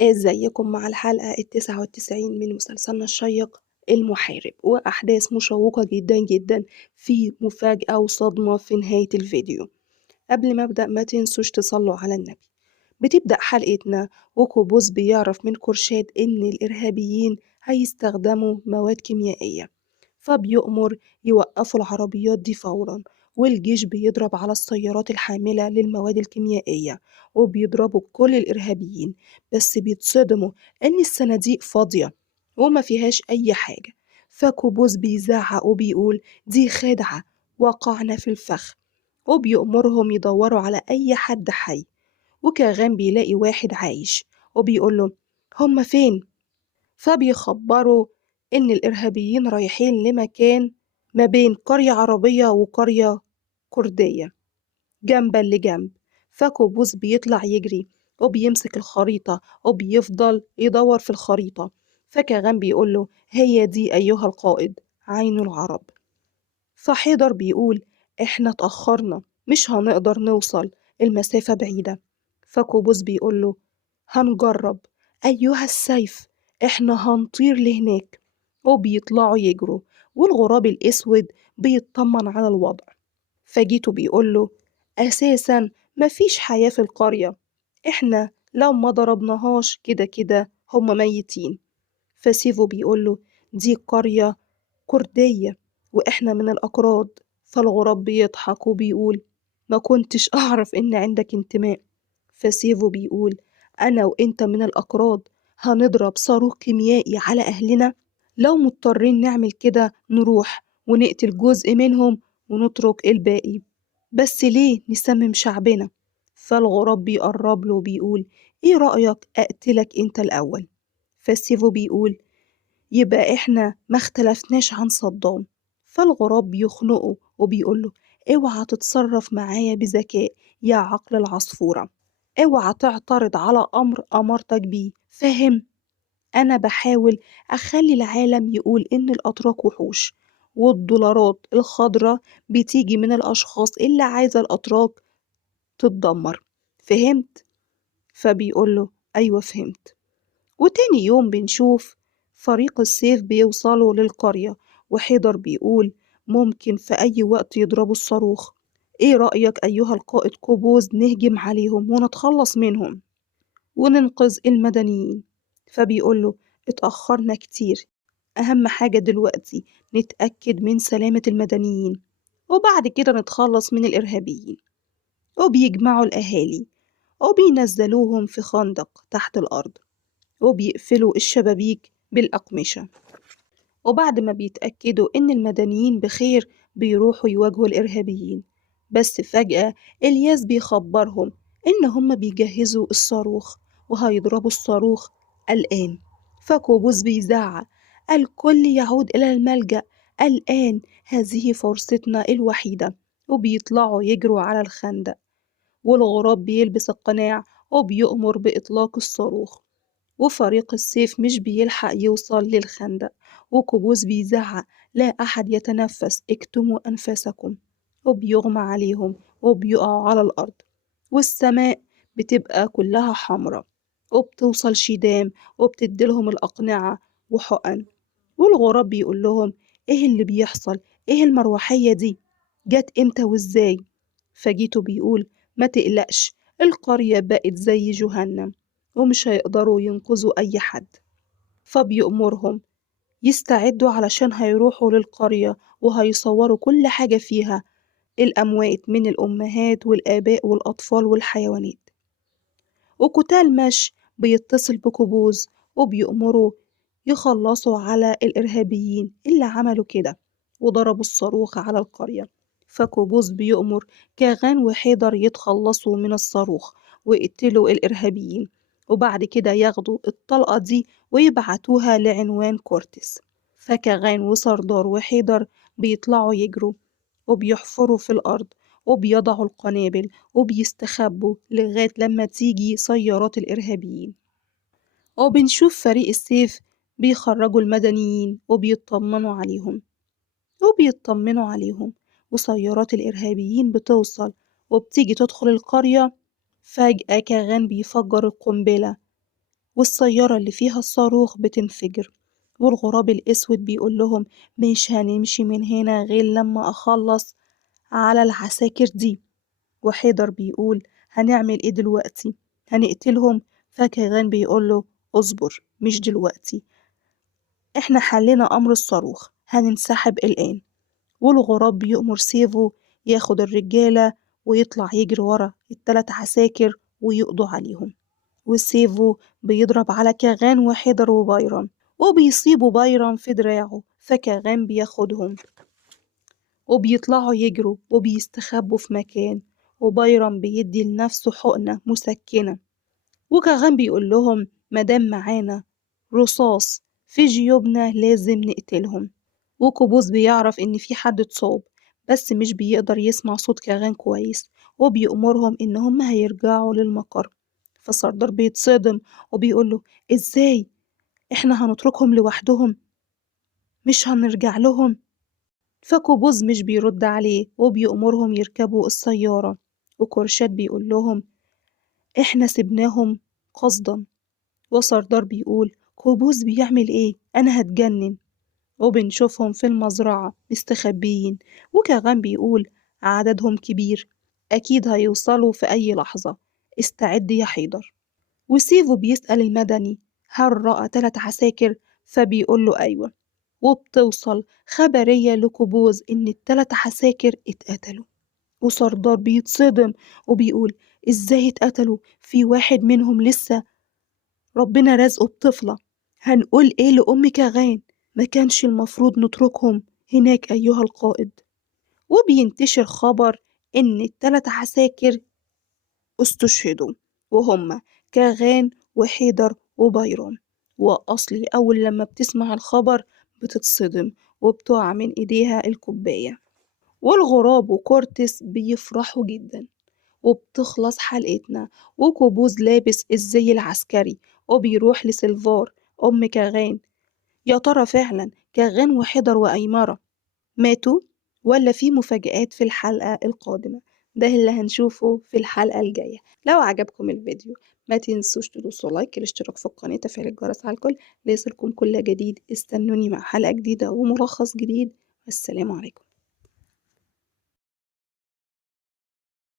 ازيكم مع الحلقة ال99 من مسلسلنا الشيق المحارب، وأحداث مشوقة جدا جدا. في مفاجأة وصدمة في نهاية الفيديو. قبل ما أبدأ ما تنسوش تصلوا على النبي. بتبدأ حلقتنا وكوبوس بيعرف من كورشاد إن الإرهابيين هيستخدموا مواد كيميائية، فبيؤمر يوقفوا العربيات دي فورا، والجيش بيضرب على السيارات الحاملة للمواد الكيميائية وبيضربوا كل الإرهابيين، بس بيتصدموا إن الصناديق فاضية وما فيهاش أي حاجة. فكوبوس بيزعق وبيقول دي خدعة، وقعنا في الفخ، وبيأمرهم يدوروا على أي حد حي. وكاغان بيلاقي واحد عايش وبيقوله هما فين؟ فبيخبروا إن الإرهابيين رايحين لمكان ما بين قرية عربية وقرية كردية جنبا لجنب. فكوبوس بيطلع يجري وبيمسك الخريطة وبيفضل يدور في الخريطة. فكاغان بيقوله هي دي أيها القائد، عين العرب. فحيدر بيقول إحنا اتأخرنا، مش هنقدر نوصل، المسافة بعيدة. فكوبوس بيقوله هنجرب أيها السيف، إحنا هنطير لهناك. وبيطلعوا يجروا، والغراب الأسود بيطمن على الوضع. فجيتو بيقوله أساسا مفيش حياة في القرية، إحنا لو ما ضربناهاش كده كده هما ميتين. فسيفو بيقوله دي قرية كردية وإحنا من الأكراد. فالغراب بيضحك وبيقول ما كنتش أعرف إن عندك انتماء. فسيفو بيقول أنا وإنت من الأكراد هنضرب صاروخ كيميائي على أهلنا؟ لو مضطرين نعمل كده نروح ونقتل جزء منهم ونترك الباقي، بس ليه نسمم شعبنا؟ فالغراب بيقرب له وبيقول إيه رأيك أقتلك أنت الأول؟ فسيفو بيقول يبقى إحنا ما اختلفناش عن صدام. فالغراب بيخنقه وبيقوله اوعى تتصرف معايا بذكاء يا عقل العصفورة، اوعى تعترض على أمر أمرتك بيه، فاهم؟ أنا بحاول أخلي العالم يقول إن الأتراك وحوش، والدولارات الخضراء بتيجي من الأشخاص اللي عايزة الأتراك تتدمر، فهمت؟ فبيقوله أيوة فهمت. وتاني يوم بنشوف فريق السيف بيوصلوا للقرية، وحيدر بيقول ممكن في أي وقت يضربوا الصاروخ. إيه رأيك أيها القائد كوبوز نهجم عليهم ونتخلص منهم وننقذ المدنيين؟ فبيقوله اتأخرنا كتير، أهم حاجة دلوقتي نتأكد من سلامة المدنيين وبعد كده نتخلص من الإرهابيين. وبيجمعوا الأهالي وبينزلوهم في خندق تحت الأرض وبيقفلوا الشبابيك بالأقمشة. وبعد ما بيتأكدوا إن المدنيين بخير بيروحوا يواجهوا الإرهابيين، بس فجأة إلياس بيخبرهم إن هم بيجهزوا الصاروخ وهيضربوا الصاروخ الآن. فكوبوس بيزعق الكل يعود إلى الملجأ الآن، هذه فرصتنا الوحيدة. وبيطلعوا يجروا على الخندق، والغراب بيلبس القناع وبيؤمر بإطلاق الصاروخ. وفريق السيف مش بيلحق يوصل للخندق، وكوبوس بيزعق لا أحد يتنفس، اكتموا أنفاسكم. وبيغمى عليهم وبيقعوا على الأرض، والسماء بتبقى كلها حمرا، وبتوصل شيدام وبتديلهم الأقنعة وحقن. والغراب بيقول لهم إيه اللي بيحصل؟ إيه المروحية دي؟ جت إمتى وإزاي؟ فجيتو بيقول ما تقلقش، القرية بقت زي جهنم ومش هيقدروا ينقذوا أي حد. فبيأمرهم يستعدوا علشان هيروحوا للقرية وهيصوروا كل حاجة فيها، الأموات من الأمهات والآباء والأطفال والحيوانات. وكتال مش بيتصل بكوبوز وبيأمروا يخلصوا على الإرهابيين اللي عملوا كده وضربوا الصاروخ على القرية. فكوبوز بيأمر كاغان وحيدر يتخلصوا من الصاروخ ويقتلوا الإرهابيين، وبعد كده ياخدوا الطلقة دي ويبعتوها لعنوان كورتيس. فكاغان وسردار وحيدر بيطلعوا يجروا وبيحفروا في الأرض وبيضعوا القنابل وبيستخبوا لغاية لما تيجي سيارات الإرهابيين. وبنشوف فريق السيف بيخرجوا المدنيين وبيطمنوا عليهم، وسيارات الإرهابيين بتوصل وبتيجي تدخل القرية. فجأة كاغان بيفجر القنبلة والسيارة اللي فيها الصاروخ بتنفجر. والغراب الأسود بيقول لهم مش هنمشي من هنا غير لما أخلص على العساكر دي. وحيدر بيقول هنعمل إيه دلوقتي؟ هنقتلهم؟ فكهان بيقول له اصبر مش دلوقتي، إحنا حلينا أمر الصاروخ، هننسحب الآن. والغراب بيؤمر سيفو ياخد الرجالة ويطلع يجري ورا التلات عساكر ويقضوا عليهم. وسيفو بيضرب على كاغان وحيدر وبايرام وبيصيبوا بايرام في دراعه، فكاغان بياخدهم وبيطلعوا يجروا وبيستخبوا في مكان، وبايرام بيدي لنفسه حقنة مسكنة. وكاغان بيقول لهم مادام معانا رصاص في جيوبنا لازم نقتلهم. وكوبوس بيعرف إن في حد اتصاب بس مش بيقدر يسمع صوت كاغان كويس، وبيأمرهم إن هم هيرجعوا للمقر. فسردار بيتصدم وبيقوله إزاي؟ إحنا هنتركهم لوحدهم؟ مش هنرجع لهم؟ فكوبوز مش بيرد عليه وبيأمرهم يركبوا السيارة. وكورشات بيقول لهم إحنا سبناهم قصدا. وسردار بيقول كوبوز بيعمل إيه؟ أنا هتجنن. وبنشوفهم في المزرعة مستخبيين، وكاغان بيقول عددهم كبير أكيد هيوصلوا في أي لحظة، استعد يا حيدر. وسيفو بيسأل المدني هل رأى 3 عساكر؟ فبيقول له أيوة. وبتوصل خبرية لكوبوز إن ال3 عساكر اتقتلوا. وسردار بيتصدم وبيقول إزاي اتقتلوا؟ في واحد منهم لسه ربنا رزقه بطفلة، هنقول إيه لأم كاغان؟ ما كانش المفروض نتركهم هناك أيها القائد. وبينتشر خبر إن ال3 عساكر استشهدوا، وهم كاغان وحيدر وبايرون. وأصلي أول لما بتسمع الخبر بتتصدم وبتقع من إيديها الكوباية. والغراب وكورتس بيفرحوا جدا وبتخلص حلقتنا. وكوبوز لابس الزي العسكري وبيروح لسيلفار أم كاغان. يا ترى فعلا كاغان وحيدر وأيمرة ماتوا ولا في مفاجآت في الحلقة القادمة؟ ده اللي هنشوفه في الحلقة الجاية. لو عجبكم الفيديو ما تنسوش تدوسوا لايك، الاشتراك في القناة، تفعيل الجرس على الكل ليصلكم كل جديد. استنوني مع حلقة جديدة وملخص جديد. السلام عليكم.